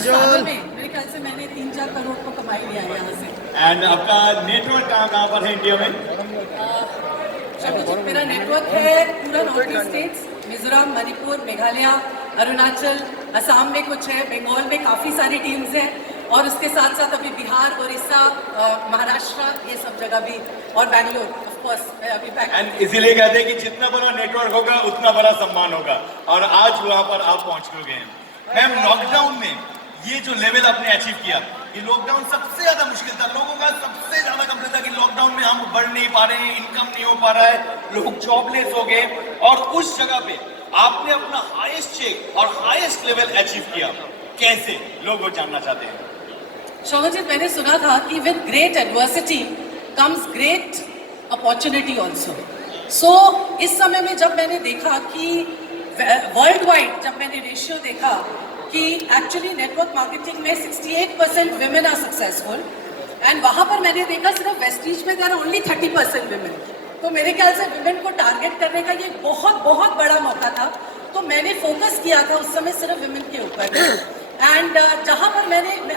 सालों में मेरे ख्याल से मैंने 3-4 करोड़ तो कमाई लिया है यहाँ से। एंड आपका नेटवर्क कहाँ पर है इंडिया में? मेरा नेटवर्क है पूरा north east states, Mizoram, Manipur, Meghalaya, Arunachal, Assam में कुछ है, बंगाल में काफ़ी सारी टीम्स हैं, और उसके साथ साथ अभी बिहार, उड़ीसा, महाराष्ट्र, ये सब जगह भी, और बैंगलोर ऑफ कोर्स अभी बैक। एंड इसीलिए कहते हैं कि जितना बड़ा नेटवर्क होगा उतना बड़ा सम्मान होगा, और आज वहाँ पर आप पहुँच गए हैं। मैम, लॉकडाउन में ये जो लेवल आपने अचीव किया, ये लॉकडाउन सबसे ज्यादा मुश्किल था, लोगों का सबसे ज्यादा कंप्लेंट था कि लॉकडाउन में हम बढ़ नहीं पा रहे हैं, इनकम नहीं हो पा रहा है, लोग जॉबलेस हो गए, और उस जगह पे आपने अपना हाईएस्ट चेक और हाईएस्ट लेवल अचीव किया। कैसे, लोग वो जानना चाहते हैं। शोभजीत, मैंने सुना था कि with great adversity comes great opportunity also. So इस समय में जब मैंने देखा कि वर्ल्ड वाइड, जब मैंने रेशियो देखा कि एक्चुअली नेटवर्क मार्केटिंग में 68% विमेन आर सक्सेसफुल, एंड वहाँ पर मैंने देखा सिर्फ वेस्टीज में देयर आर ओनली 30% विमेन। तो मेरे ख्याल से विमेन को टारगेट करने का ये बहुत बहुत बड़ा मौका था। तो मैंने फोकस किया था उस समय सिर्फ विमेन के ऊपर, एंड जहाँ पर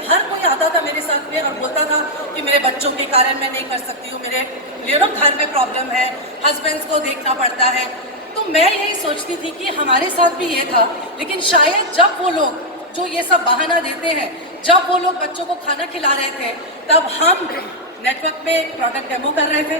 हर कोई आता था मेरे साथ में और बोलता था कि मेरे बच्चों के कारण मैं नहीं कर सकती हूँ, मेरे घर में प्रॉब्लम है, हस्बैंड्स को देखना पड़ता है। तो मैं यही सोचती थी कि हमारे साथ भी ये था, लेकिन शायद जब वो लोग जो ये सब बहाना देते हैं, जब वो लोग बच्चों को खाना खिला रहे थे, तब हम नेटवर्क में प्रोडक्ट डेमो कर रहे थे।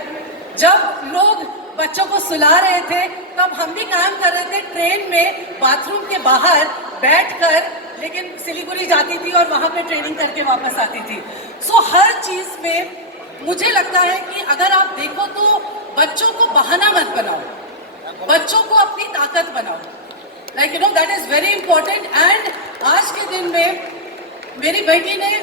जब लोग बच्चों को सुला रहे थे, तब हम भी काम कर रहे थे ट्रेन में, बाथरूम के बाहर बैठकर, लेकिन सिलीगुड़ी जाती थी और वहाँ पे ट्रेनिंग करके वापस आती थी। सो हर चीज़ में मुझे लगता है कि अगर आप देखो तो बच्चों को बहाना मत बनाओ, बच्चों को अपनी ताकत बनाओ। Like you know, that is very important. And आज के दिन में मेरी बेटी ने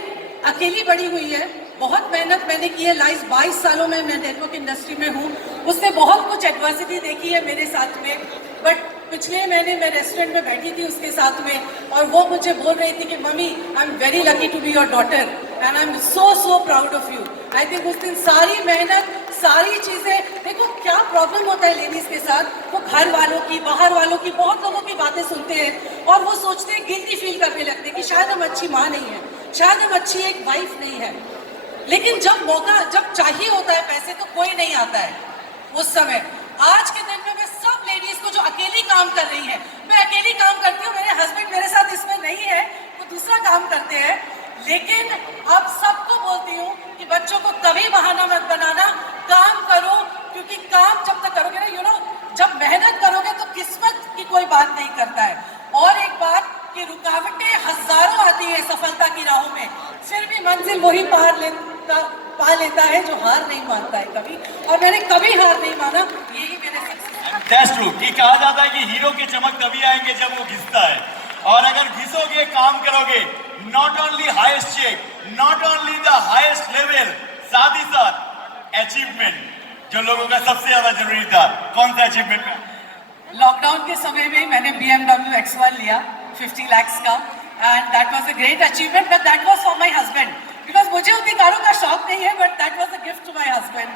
अकेली बड़ी हुई है, बहुत मेहनत मैंने की है, 22 सालों में मैं नेटवर्क इंडस्ट्री में हूँ। उसने बहुत कुछ एडवर्सिटी देखी है मेरे साथ में, बट पिछले महीने मैं रेस्टोरेंट में बैठी थी उसके साथ में, और वो मुझे बोल रही थी कि mummy, I am very lucky to be your daughter and I am so proud of you. I think उस दिन सारी मेहनत, सारी चीज़ें, देखो क्या प्रॉब्लम होता है लेडीज़ के साथ, वो घर वालों की, बाहर वालों की, बहुत लोगों की बातें सुनते हैं और वो सोचते हैं, गिल्टी फील करने लगते हैं कि शायद हम अच्छी माँ नहीं है, शायद हम अच्छी एक वाइफ नहीं है। लेकिन जब मौका, जब चाहिए होता है पैसे, तो कोई नहीं आता है उस समय। आज के दिन में मैं सब लेडीज को जो अकेली काम कर रही है, मैं अकेली काम करती हूँ, मेरे हस्बैंड मेरे साथ इसमें नहीं है, वो दूसरा काम करते हैं, लेकिन अब सबको बोलती हूँ कि बच्चों को कभी बहाना मत बनाना, काम करो, क्योंकि काम जब तक करोगे ना, यू नो, जब मेहनत करोगे तो किस्मत की कोई बात नहीं करता है। और एक बात कि रुकावटें हजारों आती है सफलता की राहों में, फिर भी मंजिल वही पा लेता है जो हार नहीं मानता है कभी, और मैंने कभी हार नहीं माना, यही मेरे सक्सेस। दैट्स ट्रू कि कहा जाता है कि हीरो की चमक तभी आएंगे जब वो घिसता है, और अगर घिसोगे, काम करोगे, not only highest check, not only the highest level, साथ ही साथ अचीवमेंट जो लोगों का सबसे ज्यादा जरूरी था। कौन सा अचीवमेंट में? लॉकडाउन के समय में मैंने BMW X1 लिया 50 lakhs का, and that was a great achievement, but that was for my husband, because मुझे उतनी कारों का शौक नहीं है, but that was a gift to my husband.